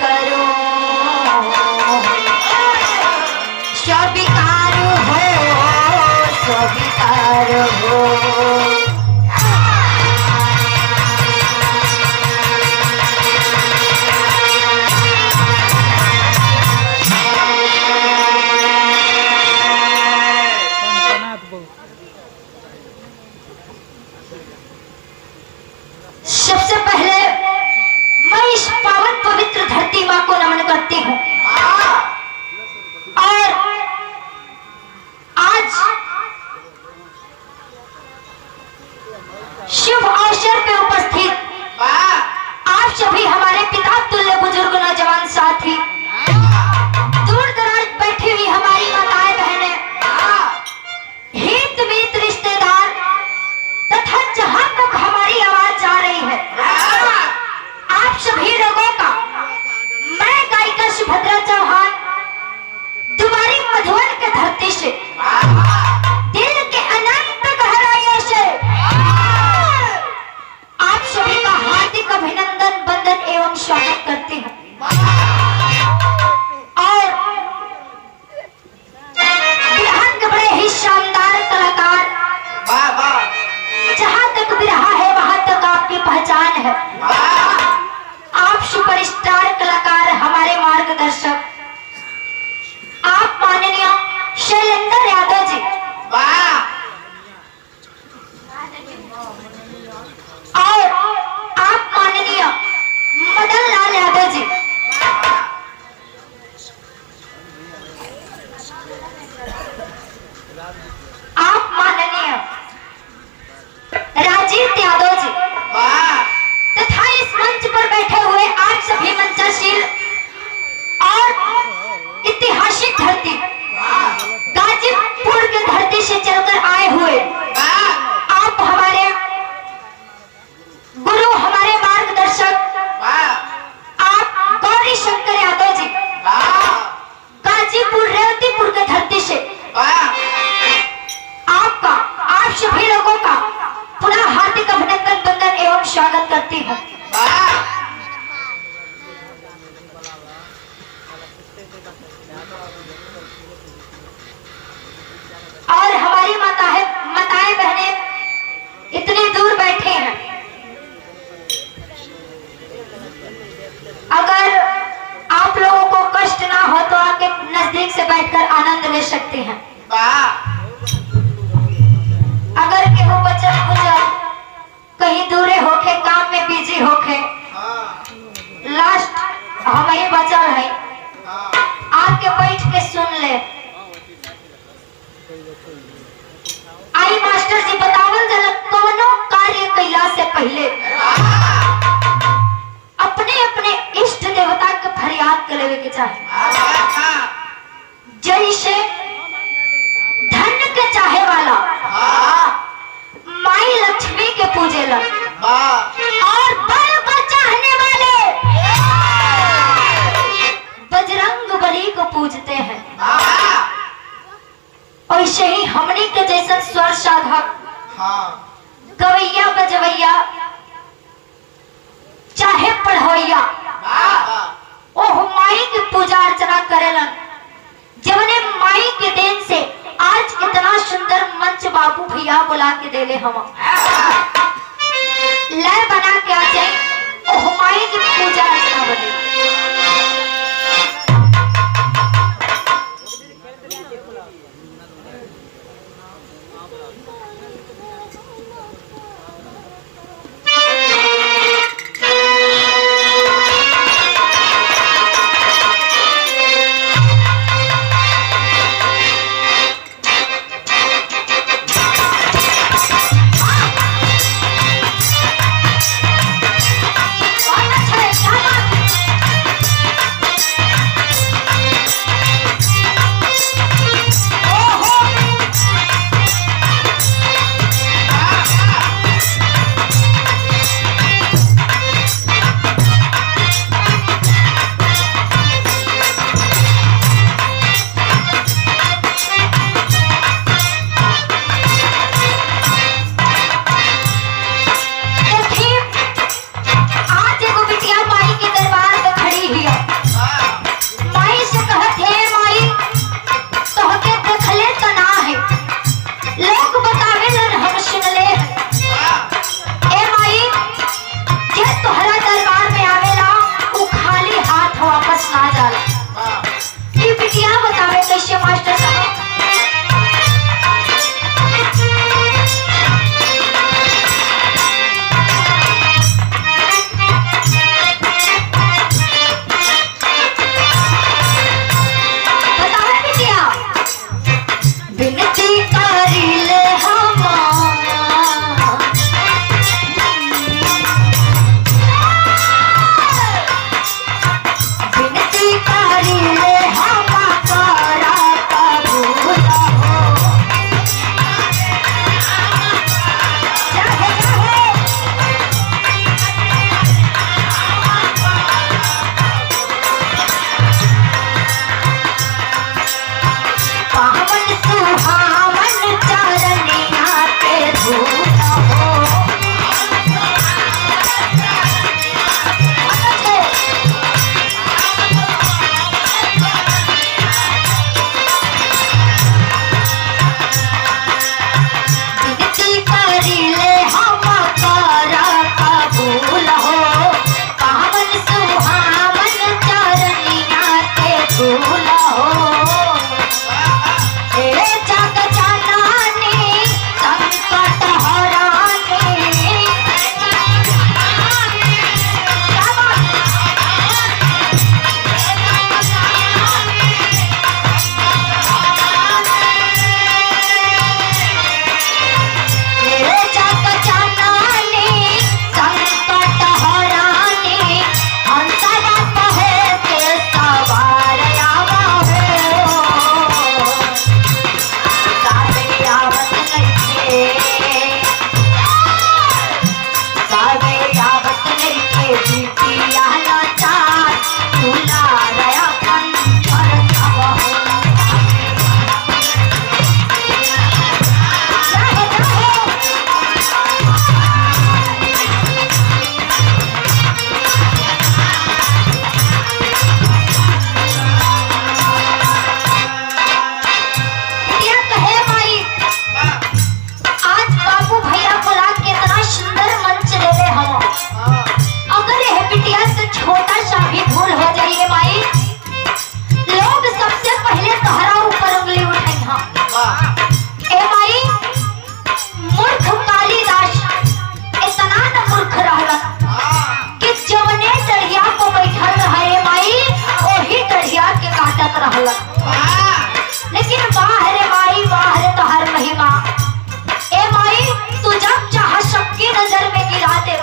करो, स्वीकार हो, स्वीकार हो। सबसे पहले मैं इस पावन पवित्र धरती माँ को नमन करती हूँ और आज शुभ अवसर पे उपस्थित आप सभी हमारे पिता तुल्य बुजुर्ग नौजवान साथी, दूर दराज बैठी हुई हमारी माताएं बहनें, हित मीत रिश्तेदार तथा जहां तक हमारी आवाज जा रही है, आप सभी लोगों का मैं गायिका सुभद्रा चौहान तुम्हारी मधुबन के धरती से दिल के अनंत गहराइयों से आप सभी का हार्दिक अभिनंदन, वंदन एवं स्वागत करती हूँ। और बिहार के बड़े ही शानदार कलाकार, जहाँ तक बिरहा है वहां तक आपकी पहचान है। आप सुपरस्टार कलाकार, हमारे मार्गदर्शक आप माननीय शैलेंद्र यादव जी और आप माननीय मदन लाल यादव जी, आप माननीय राजीव यादव जी तथा इस मंच पर बैठे हुए आप सभी मंचासीन और ऐतिहासिक धरती गाजीपुर की धरती से चलकर आए हुए आप हमारे गुरु, हमारे मार्गदर्शक, आप गौरी शंकर यादव जी गाजीपुर रेवतीपुर की धरती से आपका, आप सभी लोगों का पुनः हार्दिक अभिनंदन, वंदन एवं स्वागत करती हूँ। और हमारी माताएं बहनें इतनी दूर बैठे हैं, अगर आप लोगों को कष्ट ना हो तो आके नजदीक से बैठकर आनंद ले सकते हैं। अगर केहू बचल गुजर कहीं दूरे होके, काम में बिजी होके, लास्ट हम ही बचल है, आके बैठ के सुन ले। आई मास्टर जी बतावल जल कौनो कार्य कैला से पहले अपने अपने इष्ट देवता के फरियाद कर लेवे के चाहे। जैसे धन के चाहे वाला माई लक्ष्मी के पूजेला और बल को चाहने वाले बजरंग बली को पूजते हैं, वैसे ही हमनी के जैसे स्वर साधक, गवैया बजवैया, चाहे पढ़वैया, ओह माई की पूजा अर्चना करेलन, जवने माई के देन से आज इतना सुंदर मंच बाबू भैया बुला के देले हम लय बना के आ जाए, ओह माई की पूजा अर्चना बने। होला। लेकिन बाहर माई बाहर तो हर महिमा। ए माई तू जब चाह सबकी नजर में गिरा दे,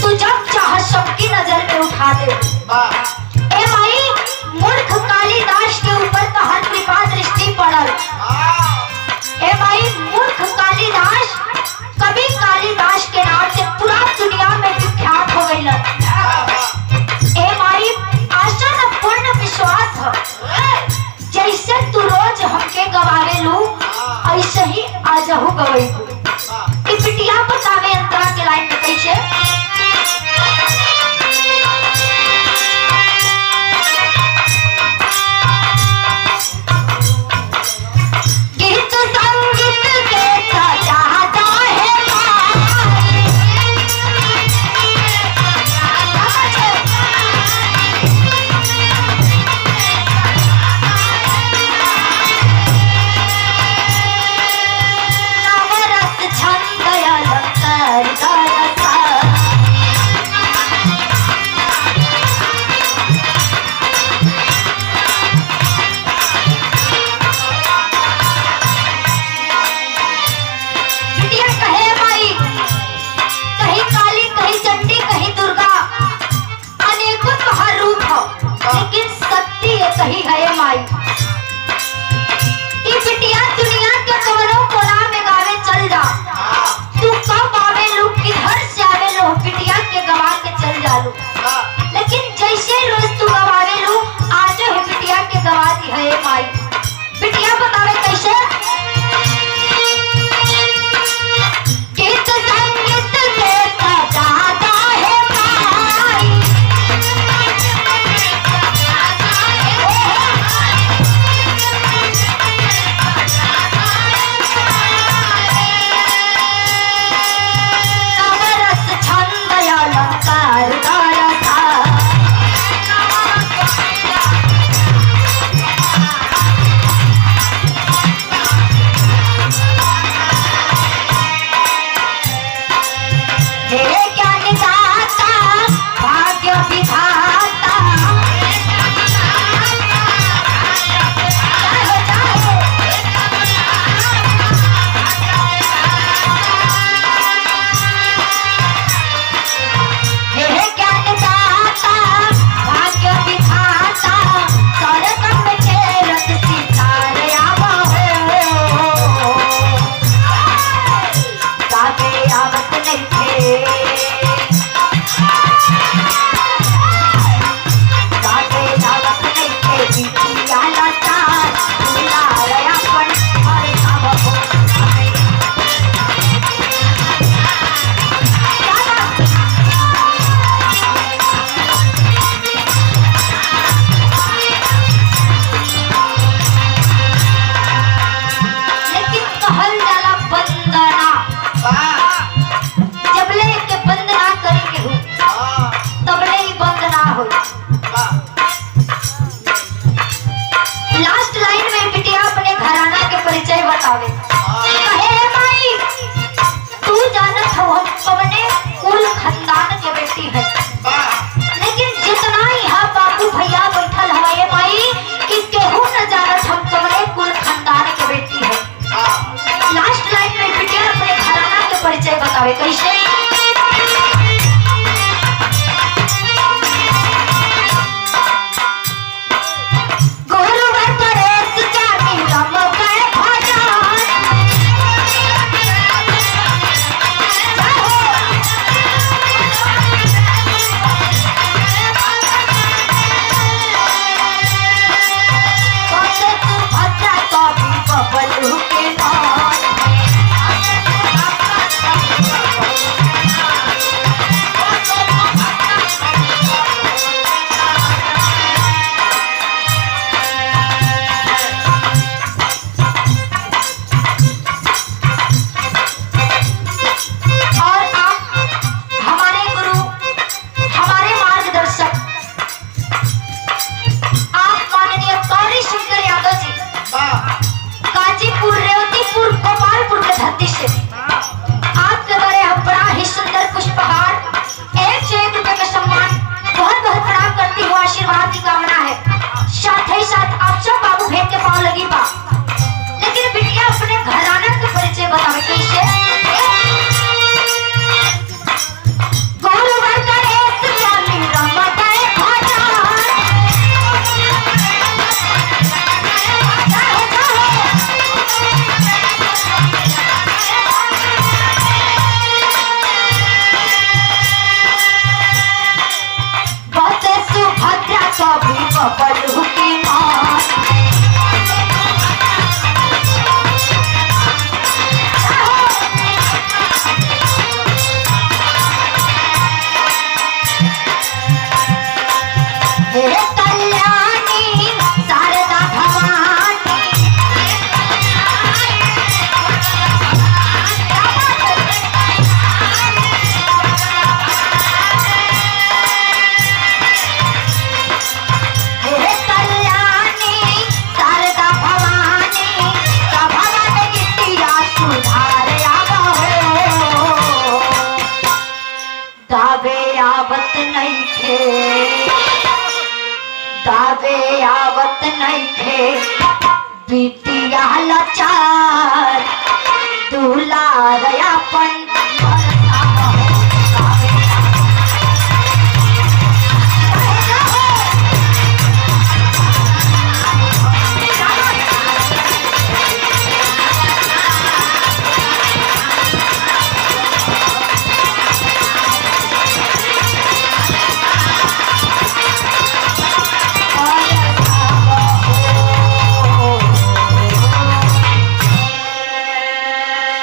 तू जब चाह सबकी नजर में उठा दे। ए माई मूर्ख कालिदास के ऊपर तो हर कृपा दृष्टि पड़ल। ए भाई मूर्ख कालिदास कभी कालिदास के नाम से पूरा दुनिया में विख्यात हो गई। ए भाई आशा न पूर्ण विश्वास है, जैसे तू रोज हमके गवावे लू ऐसे ही आजहू गवई। बिटिया बतावे अंतरा के लाइन में कैसे सही है माई। बिटिया दुनिया के कवरों कोना में गावे चल जा, तू कब आवे लू किधर से आवे लो बिटिया के गवा के चल जा लू। लेकिन जैसे रोज तू गवावे लू आज है बिटिया के गवा दी है माई। बिटिया बतावे कैसे गीत संगीत के सजाता है माई। बतावे कैसे तावे आवत नहीं थे बिटिया लाचार